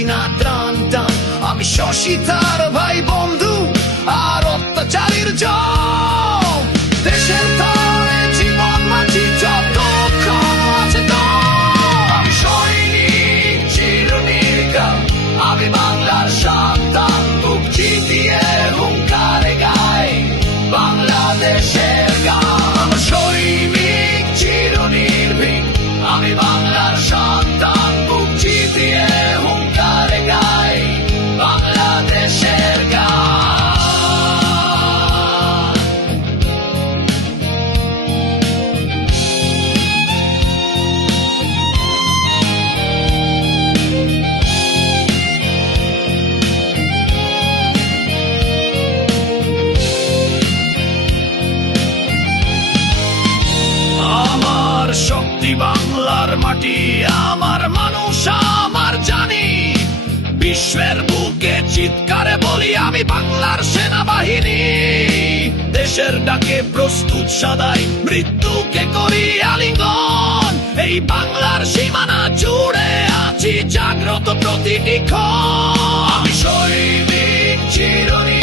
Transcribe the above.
হাসিনা টান টান, আমি শশী তার ভাই বন্ধু আর অত্যাচারীর জম। দেশের তরে জীবন মাঝি যত আছে তো, আমি সৈনিক চিরনির্ঘাত, আমি বাংলার সন্তান, বুক চিতিয়ে হুঙ্কারে গাই বাংলাদেশের গান। সৈনিক চিরনির্ভীক, আমি বাংলার সন্তান, বুক চিতিয়ে হুঙ্কারে গাই বাংলাদেশের গান। আমার শক্তি বাংলার মাটি, আমার মানুষ, আমার জানি। বিশ্বের বুকে চিৎকারে বলি আমি বাংলার সেনাবাহিনী। দেশের ডাকে প্রস্তুত সদাই, মৃত্যুকে করি আলিঙ্গন। এই বাংলার সীমানা জুড়ে আছি জাগ্রত প্রতিটি ক্ষণ। আমি সৈনিক চিরনি